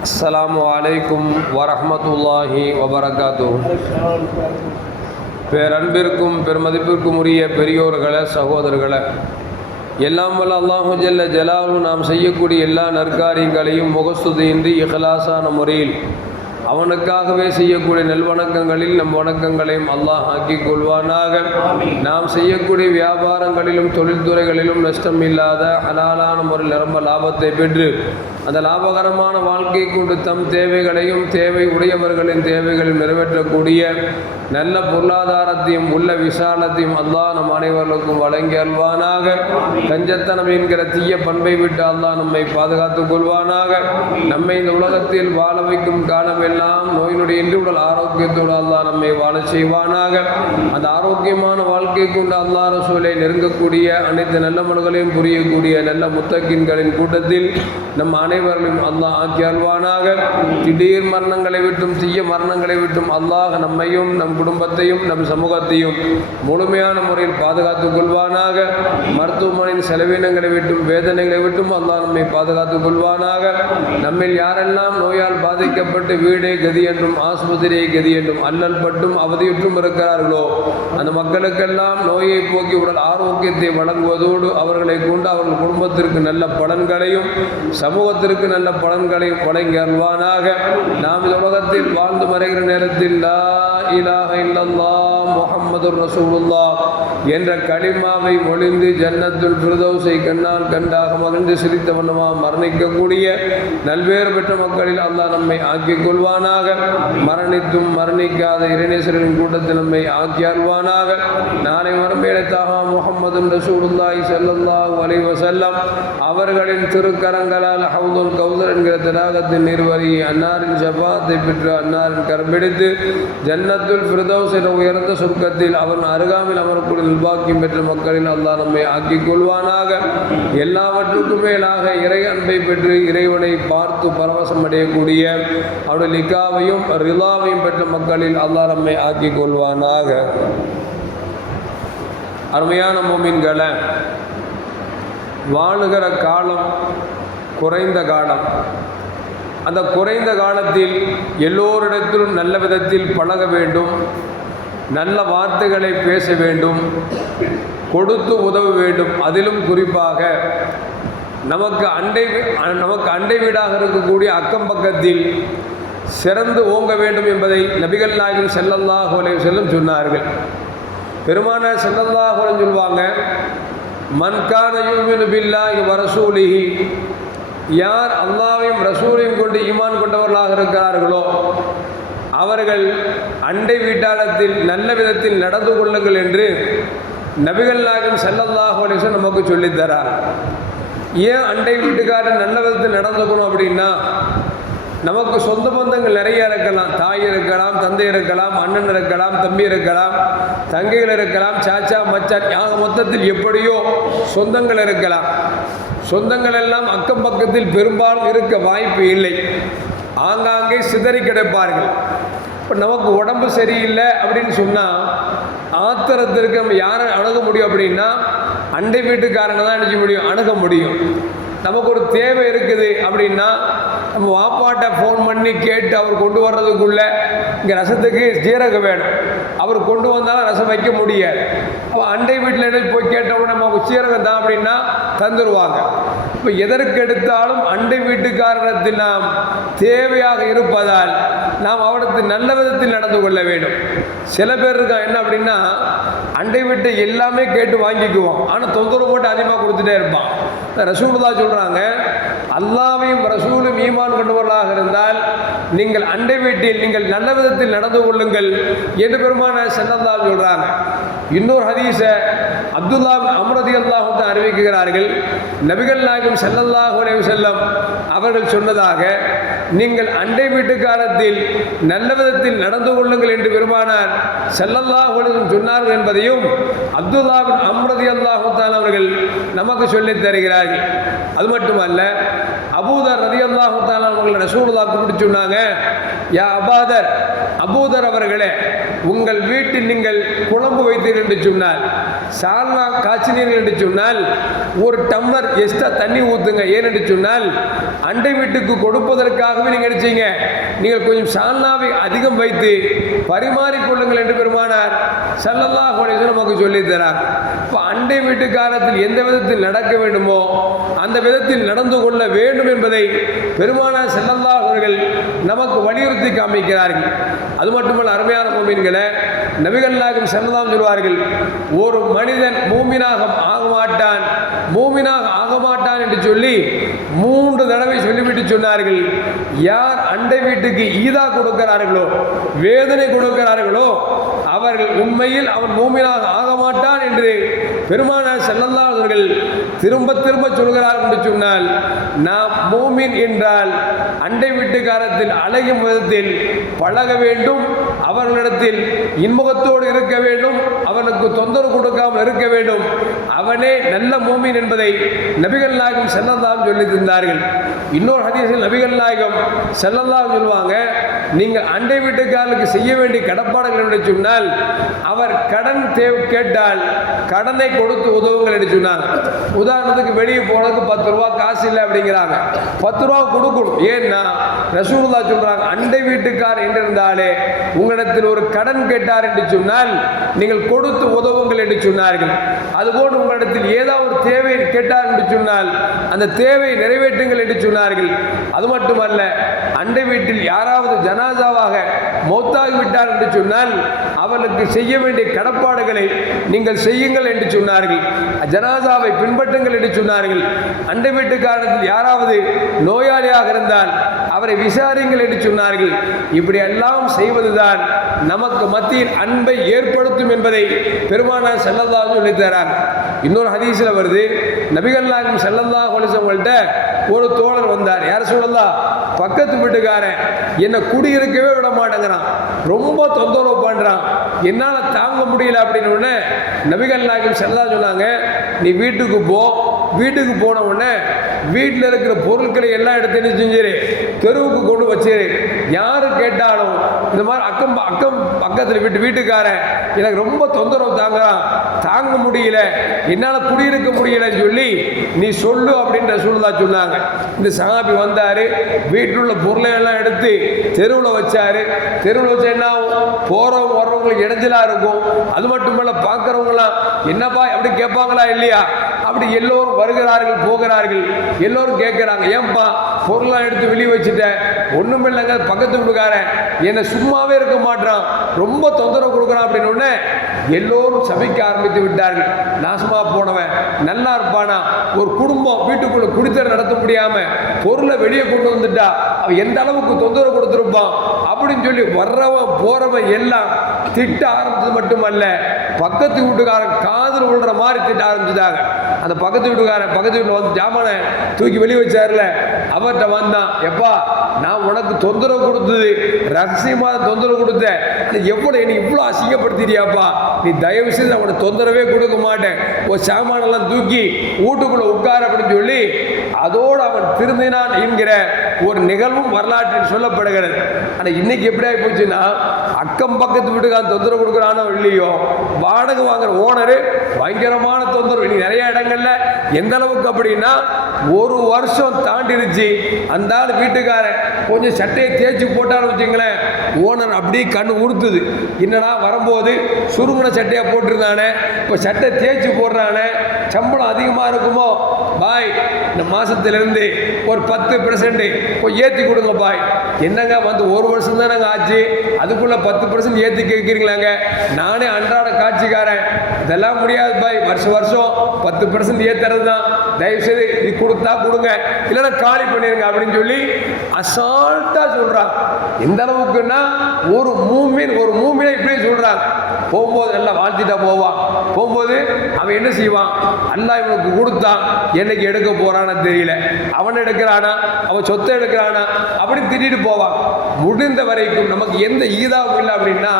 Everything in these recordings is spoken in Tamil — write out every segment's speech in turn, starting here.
அஸ்லாம் வலைக்கும் வரமத்துல்லாஹி வபரகாத்து பேரன்பிற்கும் பெருமதிப்பிற்கும் உரிய பெரியோர்களே சகோதரர்களே எல்லாம் வல்ல அல்லாஹு ஜல்ல ஜலாலு நாம் செய்யக்கூடிய எல்லா நற்காரியங்களையும் முகஸ்துதியின்றி இஹலாசான முறையில் அவனுக்காகவே செய்யக்கூடிய நல்வணக்கங்களில் நம் வணக்கங்களையும் அல்லாஹ் ஆக்கிக் கொள்வானாக. நாம் செய்யக்கூடிய வியாபாரங்களிலும் தொழில்துறைகளிலும் நஷ்டம் இல்லாத ஹலாலான முறையில் நிரம்ப லாபத்தை பெற்று அந்த லாபகரமான வாழ்க்கை கொண்டு தம் தேவைகளையும் தேவை உடையவர்களின் தேவைகளையும் நிறைவேற்றக்கூடிய நல்ல பொருளாதாரத்தையும் உள்ள விசாலத்தையும் அல்லாஹ் நம் அனைவர்களுக்கும் வழங்கி அல்வானாக கஞ்சத்தனம் என்கிற தீய பண்பை விட்டு அல்லாஹ் நம்மை பாதுகாத்துக் கொள்வானாக. நம்மை இந்த உலகத்தில் வாழ வைக்கும் காலமெல்லாம் நோயினுடைய இன்றி உடல் ஆரோக்கியத்தோடு அல்லாஹ் நம்மை வாழ செய்வானாக. அந்த ஆரோக்கியமான வாழ்க்கை கொண்டு அல்லாஹ் ரசூலை நெருங்கக்கூடிய அனைத்து நல்ல மனங்களையும் புரியக்கூடிய நல்ல முத்தக்கின்களின் கூட்டத்தில் நம் அனைவர்களையும் அல்லாஹ் ஆக்கி அல்வானாக திடீர் மரணங்களை விட்டும் தீய மரணங்களை விட்டும் அல்லாஹ் நம்மையும் நம் குடும்பத்தையும் நம் சமூகத்தையும் முழுமையான முறையில் பாதுகாத்துக் கொள்வானாக. மருத்துவமனையின் செலவினங்களை விட்டும் வேதனைகளை விட்டும் அல்லாஹ் நம்மை பாதுகாத்துக் கொள்வானாக. நம்மில் யாரெல்லாம் நோயால் பாதிக்கப்பட்டு வீடே கதி என்றும் ஆஸ்பத்திரியை கதி என்றும் அல்லல் பட்டும் அவதியுற்றும் இருக்கிறார்களோ அந்த மக்களுக்கெல்லாம் நோயை போக்கி உடல் ஆரோக்கியத்தை வழங்குவதோடு அவர்களை கொண்டு அவர்கள் குடும்பத்திற்கு நல்ல பலன்களையும் சமூகத்திற்கு நல்ல பலன்களை வழங்கி அல்வானாக நாம் இந்த உலகத்தில் வாழ்ந்து மறைகிற நேரத்தில் லா இலாஹ இல்லல்லாஹ் முஹம்மது ரசூலுல்லா என்ற களிமாவை மொழிந்து ஜன்னத்துல் பிரதோசை கண்ணால் கண்டாக மகிழ்ந்து சிரித்த வண்ணமா மரணிக்கக்கூடிய நல்வேறு பெற்ற மக்களில் அல்லா நம்மை ஆக்கிக் கொள்வானாக. மரணித்தும் மரணிக்காத இறைநேசரின் கூட்டத்தில் நம்மை ஆக்கி அல்வானாக நாளை மறுமையில தாகா முகமது ரசூலுல்லாய் செல்லல்லா அலைஹி செல்லம் அவர்களின் திருக்கரங்களால் ஹவுதுல் கௌதர் என்கிற திராகத்தின் நிர்வரி அன்னாரின் ஜபாத்தை பெற்று அன்னாரின் கரம்பிடித்து ஜன்னத்துல் ஃபிர்தௌஸ் என்ற உயர்ந்த சுருக்கத்தில் அவன் அருகாமையில் அமரக்கூடிய நிர்வாக்கியம் பெற்ற மக்களில் அல்லா நம்மை ஆக்கிக் கொள்வானாக. எல்லாவற்றுக்கும் மேலாக இறை அன்பை பெற்று இறைவனை பார்த்து பரவசம் அடையக்கூடிய அவருடைய லிகாவையும் ரிலாவையும் பெற்ற மக்களில் அல்லா நம்மை ஆக்கிக் கொள்வானாக. அருமையான மோமின்களை வாழுகிற காலம் குறைந்த காலம். அந்த குறைந்த காலத்தில் எல்லோரிடத்திலும் நல்ல விதத்தில் பழக வேண்டும். நல்ல வார்த்தைகளை பேச வேண்டும் கொடுத்து உதவ வேண்டும். அதிலும் குறிப்பாக நமக்கு அண்டை வீ- நமக்கு அண்டை வீடாக இருக்கக்கூடிய அக்கம் பக்கத்தில் சிறந்து ஓங்க வேண்டும் என்பதை நபிகள் நாயகம் ஸல்லல்லாஹு செல்லும் சொன்னார்கள். பெருமான ஸல்லல்லாஹு சொல்லுவாங்க மன்கான யூமினு பில்லாஹி வரசூலிஹி யார் அல்லாவையும் ரசூலையும் கொண்டு ஈமான் கொண்டவர்களாக இருக்கிறார்களோ அவர்கள் அண்டை வீட்டாளத்தில் நல்ல விதத்தில் நடந்து கொள்ளுங்கள் என்று நபிகள் நாயகம் ஸல்லல்லாஹு நமக்கு சொல்லித் தரார். ஏன் அண்டை வீட்டுக்காரன் நல்ல விதத்தில் நடந்துக்கணும் அப்படின்னா நமக்கு சொந்த பந்தங்கள் நிறைய இருக்கலாம். தாய் இருக்கலாம் தந்தை இருக்கலாம் அண்ணன் இருக்கலாம் தம்பி இருக்கலாம் தங்கைகள் இருக்கலாம் சாச்சா மச்சான் ஆக மொத்தத்தில் எப்படியோ சொந்தங்கள் இருக்கலாம். சொந்தங்கள் எல்லாம் அக்கம் பக்கத்தில் பெரும்பாலும் இருக்க வாய்ப்பு இல்லை. ஆங்காங்கே சிதறி கிடப்பார்கள். இப்போ நமக்கு உடம்பு சரியில்லை அப்படின்னு சொன்னால் ஆத்திரத்திற்கு நம்ம யாரை அணுக முடியும் அப்படின்னா அண்டை வீட்டுக்காரனை தான் நினைக்க முடியும் அணுக முடியும். நமக்கு ஒரு தேவை இருக்குது அப்படின்னா நம்ம வாப்பாட்டை ஃபோன் பண்ணி கேட்டு அவர் கொண்டு வர்றதுக்குள்ள இங்கே ரசத்துக்கு ஜீரகம் வேணும். அவர் கொண்டு வந்தாலும் ரசம் வைக்க முடியாது. அப்போ அண்டை வீட்டில் போய் கேட்டவங்க நம்ம சீரகம் தான் அப்படின்னா தந்துடுவாங்க இப்போ எதற்கு எடுத்தாலும் அண்டை வீட்டுக்காரத்தில் நாம் தேவையாக இருப்பதால் நாம் அவருக்கு நல்ல விதத்தில் நடந்து கொள்ள வேண்டும். சில பேர் இருக்கா என்ன அப்படின்னா அண்டை வீட்டை எல்லாமே கேட்டு வாங்கிக்குவோம் ஆனால் தொந்தரவு போட்டு அதிகமாக கொடுத்துட்டே இருப்பான். ரசூலுல்லா சொல்கிறாங்க அல்லாவையும் ரசூலும் ஈமான் கொண்டவர்களாக இருந்தால் நீங்கள் அண்டை வீட்டில் நீங்கள் நல்ல விதத்தில் நடந்து கொள்ளுங்கள் என்று பெருமான செல்லல்லா சொல்கிறாங்க இன்னொரு ஹதீஸை அப்துல்லா அமரதி அல்லாஹத்தை அறிவிக்கிறார்கள். நபிகள் நாயகம் ஸல்லல்லாஹு செல்லம் அவர்கள் சொன்னதாக நீங்கள் அண்டை வீட்டுக்காரத்தில் நல்ல விதத்தில் நடந்து கொள்ளுங்கள் என்று பெருமானார் ஸல்லல்லாஹு சொன்னார்கள் என்பதையும் அப்துல்லாவின் அம்ரதி அல்லாஹுத்தான் அவர்கள் நமக்கு சொல்லித் தருகிறார்கள். அது மட்டுமல்ல அபூதர் ரதி அல்லாஹுத்தான் அவர்கள் ரசூலுல்லா கூப்பிட்டு சொன்னாங்க யா அபாதர் அபூதர் அவர்களே உங்கள் வீட்டில் நீங்கள் குழம்பு வைத்தீர்கள் என்று சொன்னால் சால்னா காய்ச்சினீர்கள் என்று சொன்னால் ஒரு டம்ளர் எக்ஸ்ட்ரா தண்ணி ஊற்றுங்க ஏனென்று சொன்னால் அண்டை வீட்டுக்கு கொடுப்பதற்காகவே நீங்கள் நினைச்சீங்க நீங்கள் கொஞ்சம் சால்னாவை அதிகம் வைத்து பரிமாறிக்கொள்ளுங்கள் என்று பெருமானார் ஸல்லல்லாஹு அலைஹி நமக்கு சொல்லித்தரார் இப்போ அண்டை வீட்டுக்காரத்தில் எந்த விதத்தில் நடக்க வேண்டுமோ அந்த விதத்தில் நடந்து கொள்ள வேண்டும் என்பதை பெருமானார் செல்லல்லா அவர்கள் நமக்கு வலியுறுத்தி காமிக்கிறார்கள். அது மட்டுமல்ல அருமையான மூமின்களை நபிகள் நாயகம் ஸல்லல்லாஹு சொல்வார்கள் ஒரு மனிதன் மூமினாக ஆக மாட்டான் மூமினாக ஆக மாட்டான் என்று சொல்லி மூன்று தடவை சொல்லிவிட்டு சொன்னார்கள். யார் அண்டை வீட்டுக்கு ஈதா கொடுக்கிறார்களோ வேதனை கொடுக்கிறார்களோ அவர்கள் உண்மையில் அவன் மூமினாக ஆக மாட்டான் என்று பெருமானார் ஸல்லல்லாஹு அவர்கள் திரும்ப திரும்ப சொல்கிறார் என்று சொன்னால் நாம் மூமின் என்றால் அண்டை வீட்டுக்காரத்தில் அழகும் விதத்தில் பழக வேண்டும் அவர்களிடத்தில் இன்முகத்தோடு இருக்க வேண்டும். அவனுக்கு தொந்தரவு கொடுக்காமல் இருக்க வேண்டும். அவனே நல்ல மூமின் என்பதை நபிகள் நாயகம் செல்லல்லாம் சொல்லி தந்தார்கள் இன்னொரு ஹதீஸில் நபிகள் நாயகம் செல்லல்லாம் சொல்லுவாங்க நீங்கள் அண்டை வீட்டுக்காரருக்கு செய்ய வேண்டிய கடப்பாடுகள் என்று சொன்னால் அவர் கடன் தேவை கேட்டால் கடனை கொடுத்து உதவுங்கள் என்று சொன்னாங்க. உதாரணத்துக்கு வெளியே போனதுக்கு பத்து ரூபா காசு இல்லை அப்படிங்கிறாங்க. பத்து ரூபா கொடுக்கணும். ஏன்னா ரசூலுல்லா சொல்றாங்க அண்டை வீட்டுக்கார் என்று இருந்தாலே உங்களிடத்தில் ஒரு கடன் கேட்டார் என்று சொன்னால் நீங்கள் கொடுத்து உதவுங்கள் என்று சொன்னார்கள். அதுபோன்று படத்தில் ஏதாவது ஒரு தேவை கேட்டார் என்று சொன்னால் அந்த தேவையை நிறைவேற்றுங்கள் என்று சொன்னார்கள். அது மட்டுமல்ல அண்டை வீட்டில் யாராவது ஜனாசாவாக மௌத்தாகிவிட்டார் என்று சொன்னால் அவர்களுக்கு செய்ய வேண்டிய கடப்பாடுகளை நீங்கள் செய்யுங்கள் என்று சொன்னார்கள். ஜனாசாவை பின்பற்றுங்கள் என்று சொன்னார்கள். அண்டை வீட்டுக்காரத்தில் யாராவது நோயாளியாக இருந்தால் அவரை விசாரிங்கள் என்று சொன்னார்கள். இப்படி எல்லாம் செய்வதுதான் நமக்கு மத்தியில் அன்பை ஏற்படுத்தும் என்பதை பெருமானார் செல்லல்லா சொல்லி தரார். இன்னொரு ஹதீஸில் வருது நபிகள் செல்லல்லா கொலிசவங்கள்ட்ட ஒரு தோழர் வந்தார். யார் சொல்லலாம் பக்கத்து வீட்டுக்காரன் என்னை குடியிருக்கவே விட மாட்டேங்கிறான் ரொம்ப தொந்தரவு பண்ணுறான் என்னால் தாங்க முடியல அப்படின்னு உடனே நபிகள் நாயகம் செல்லா சொன்னாங்க நீ வீட்டுக்கு போ. வீட்டுக்கு போன உடனே வீட்டில் இருக்கிற பொருட்களை எல்லா இடத்துலையும் செஞ்சிரு? தெருவுக்கு கொண்டு வச்சிரு. யார் கேட்டாலும் இந்த மாதிரி அக்கம் அக்கம் பக்கத்தில் வீட்டு வீட்டுக்காரன் எனக்கு ரொம்ப தொந்தரவு தாங்குறான் தாங்க முடியல. என்னால் குடியிருக்க முடியலன்னு சொல்லி நீ சொல்லு அப்படின்ற சூழ்நிலை சொன்னாங்க. இந்த சகாபி வந்தார். வீட்டில் உள்ள பொருளையெல்லாம் எடுத்து தெருவில் வச்சார். தெருவில் வச்சா என்ன ஆகும்? போகிறவங்க வர்றவங்களுக்கு இடைஞ்சலாக இருக்கும். அது மட்டும் இல்லை பார்க்குறவங்களாம் என்னப்பா எப்படி கேட்பாங்களா இல்லையா? அப்படி எல்லோரும் வருகிறார்கள் போகிறார்கள். எல்லோரும் கேட்குறாங்க ஏன்பா பொருளாக எடுத்து வெளியே வச்சுட்டேன் ஒன்றும் இல்லைங்க பக்கத்து வீட்டுக்காரன். என்னை சும்மாவே இருக்க மாட்டான் ரொம்ப தொந்தரவு கொடுக்குறான் அப்படின்னு உடனே எல்லோரும் சபிக்க ஆரம்பித்து விட்டார்கள். நாசமாக போனவன் நல்லா இருப்பானா? ஒரு குடும்பம் வீட்டுக்குள்ளே குடித்தர நடத்த முடியாமல் பொருளை வெளியே கொண்டு வந்துட்டா? அவன் எந்த அளவுக்கு தொந்தரவு கொடுத்துருப்பான்? அப்படின்னு சொல்லி வர்றவன் போறவ எல்லாம் திட்ட ஆரம்பிச்சது மட்டுமல்ல பக்கத்து வீட்டுக்காரன் காதில் விழுற மாதிரி திட்ட ஆரம்பிச்சுட்டாங்க. அந்த பக்கத்து வீட்டுக்காரன் பக்கத்து வீட்டில் வந்து ஜாமானை தூக்கி வெளியே வச்சார்ல அவர்கிட்ட வந்தான் எப்பா நான் உனக்கு தொந்தரவு கொடுத்தது ரகசியமாக தொந்தரவு கொடுத்தேன். எவ்வளோ நீ இவ்வளோ அசிங்கப்படுத்திட்டியாப்பா? நீ தயவு செய்து நான் உனக்கு தொந்தரவே கொடுக்க மாட்டேன். ஒரு சாமானெல்லாம் தூக்கி வீட்டுக்குள்ளே உட்கார அப்படின்னு சொல்லி அதோடு அவன் திருந்தினான் என்கிற ஒரு நிகழ்வும் வரலாற்றில் சொல்லப்படுகிறது. ஆனால் இன்னைக்கு எப்படி ஆகி போச்சுன்னா அக்கம் பக்கத்து வீட்டுக்காரன் தொந்தரவு கொடுக்குறானோ இல்லையோ வாடகை வாங்குற ஓனரு பயங்கரமான தொந்தரவு. இன்னைக்கு நிறைய இடங்கள்ல எந்த அளவுக்கு அப்படின்னா ஒரு வருஷம் தாண்டிருச்சு. அந்த ஆள் வீட்டுக்காரன் கொஞ்சம் சட்டையை தேய்ச்சி போட்டாலும் வச்சுங்களேன் ஓனர் அப்படியே கண் உறுத்துது. என்னடா வரும்போது சுருங்கின சட்டையாக போட்டிருந்தானே? இப்போ சட்டை தேய்ச்சி போடுறானே. சம்பளம் அதிகமாக இருக்குமோ? பாய் இந்த மாதத்துலேருந்து ஒரு பத்து பெர்சன்ட் கொஞ்சம் ஏற்றி கொடுங்க பாய். என்னங்க வந்து ஒரு வருஷம் தானங்க ஆச்சு? அதுக்குள்ளே பத்து பர்சன்ட் ஏற்றி கேட்குறீங்களாங்க? நானே அன்றாட காட்சிக்காரன். அதெல்லாம் முடியாது பாய். வருஷம் வருஷம் பத்து பர்சன்ட் ஏற்றுறது தான் தயவுசெய்து இது கொடுத்தா கொடுங்க. இல்லைன்னா காலி பண்ணிடுங்க அப்படின்னு சொல்லி அசால்ட்டாக சொல்கிறான் எந்த அளவுக்குன்னா ஒரு மூமின் ஒரு மூமினை இப்படி சொல்கிறாங்க போகும்போது நல்லா வாழ்த்திட்டா போவான் போகும்போது அவன் என்ன செய்வான்? அண்ணா இவனுக்கு கொடுத்தான் என்னைக்கு எடுக்க போகிறான்னு தெரியல. அவன் எடுக்கிறானா? அவன் சொத்தை எடுக்கிறானா? அப்படி திட்டிட்டு போவான் முடிந்த வரைக்கும் நமக்கு எந்த ஈதாவும் இல்லை அப்படின்னா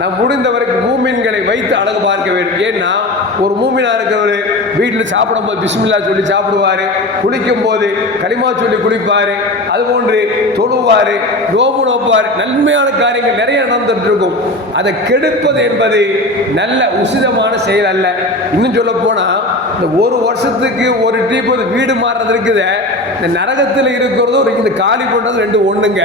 நாம் முடிந்த வரைக்கும் மூமின்களை வைத்து அழகு பார்க்க வேண்டும். ஏன்னா ஒரு மூமினா இருக்கிறவர் வீட்டில் சாப்பிடும்போது பிஸ்மில்லா சொல்லி சாப்பிடுவார். குளிக்கும் போது களிமா சொல்லி குளிப்பார். அதுபோன்று தொழுவார் நோம்பு நோப்பார். நன்மையான காரியங்கள் நிறைய நடந்துட்டு இருக்கும் அதை கெடுப்பது என்பது நல்ல உசிதமான செயல் அல்ல. இன்னும் சொல்ல போனால் இந்த ஒரு வருஷத்துக்கு ஒரு டீப் வீடு மாறுறது இருக்குதே. இந்த நரகத்தில் இருக்கிறதும் ஒரு இந்த காலி பண்ணுறது ரெண்டு ஒன்றுங்க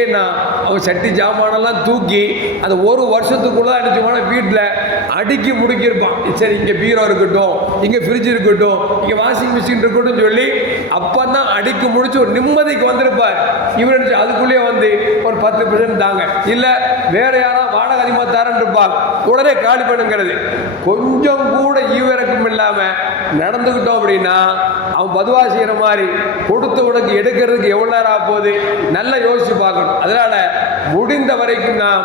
ஏன்னா அவன் சட்டி ஜாமானெல்லாம் தூக்கி அந்த ஒரு வருஷத்துக்குள்ளே அடிச்சுமான வீட்டில். அடுக்கி முடிக்கிருப்பான் சரி இங்கே பீரோ இருக்கட்டும் இங்கே ஃப்ரிட்ஜ் இருக்கட்டும் இங்கே வாஷிங் மிஷின் இருக்கட்டும் சொல்லி அப்போ தான் அடுக்கி முடிச்சு ஒரு நிம்மதிக்கு வந்திருப்பார். இவர் நினைச்சு அதுக்குள்ளேயே வந்து ஒரு பத்து பர்சன்ட் தாங்க. இல்லை வேற யாராவது வாடகை அதிகமாக தரேன் இருப்பாங்க உடனே காலி பண்ணுங்கிறது. கொஞ்சம் கூட ஈவிறக்கம் இல்லாமல் நடந்துக்கிட்டோம் அப்படின்னா அவன் பதுவா செய்கிற மாதிரி கொடுத்த உனக்கு எடுக்கிறதுக்கு எவ்வளோ நேரம் ஆக போகுது நல்லா யோசிச்சு பார்க்கணும். அதனால முடிந்த வரைக்கும் நாம்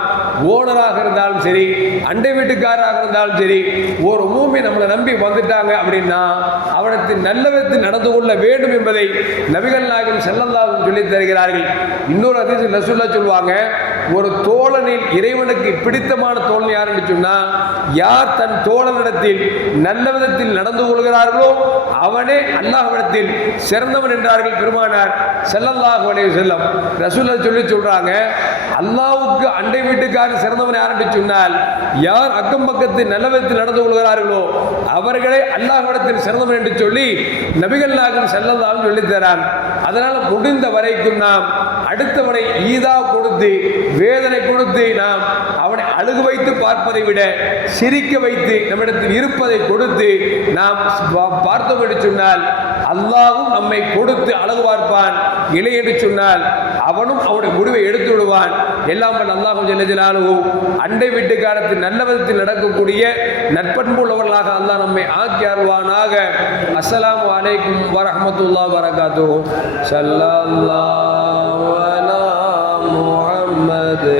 ஓனராக இருந்தாலும் சரி அண்டை வீட்டுக்காரராக இருந்தாலும் சரி ஒரு மூமி நம்மளை நம்பி வந்துட்டாங்க அப்படின்னா அவனுக்கு நல்ல விதத்தில் நடந்து கொள்ள வேண்டும் என்பதை நபிகள் நாயகம் செல்லந்தாவும் சொல்லி தருகிறார்கள். இன்னொரு அதிசயம் ரசூல்லா சொல்லுவாங்க ஒரு தோழனில் இறைவனுக்கு பிடித்தமான தோழன் யாருன்னு சொன்னால் யார் தன் தோழனிடத்தில் நல்ல விதத்தில் நடந்து கொள்கிறார்களோ அவனே அல்லாஹ்விடத்தில் சிறந்தவன் என்றார்கள் பெருமானார் ஸல்லல்லாஹு அலைஹி செல்லம் ரசூல்லா சொல்லி சொல்கிறாங்க அல்லாவுக்கு அண்டை வீட்டுக்காரர் சிறந்தவன் யாருன்னு சொன்னால் யார் அக்கம் பக்கத்து நல்ல விதத்தில் நடந்து கொள்கிறார்களோ அவர்களே அல்லாஹ்விடத்தில் சிறந்தவன் என்று சொல்லி நபிகள் நாயகம் ஸல்லல்லாஹு சொல்லித்தரான். அதனால் முடிந்த வரைக்கும் நாம் அடுத்தவனை ஈதா கொடுத்து வேதனை கொடுத்து நாம் அவனை அழுகு வைத்து பார்ப்பதை விட சிரிக்க வைத்து நம்மிடத்தில் இருப்பதை கொடுத்து நாம் பார்த்தோம் என்று சொன்னால் அல்லாவும் நம்மை கொடுத்து அழகு பார்ப்பான். இல்லை என்று சொன்னால் அவனும் அவனுடைய முடிவை எடுத்து விடுவான். எல்லாம் வல்ல அல்லாஹ் ஜெல்லஜலாலு அண்டை வீட்டுக்காரத்தில் நல்ல விதத்தில் நடக்கக்கூடிய நட்பண்பு உள்ளவர்களாக அல்லாஹ் நம்மை ஆக்கி அருவானாக அஸ்லாம் வலைக்கும் வரமத்துல்லா வரகாத்து சல்லா அலா முஹம்மது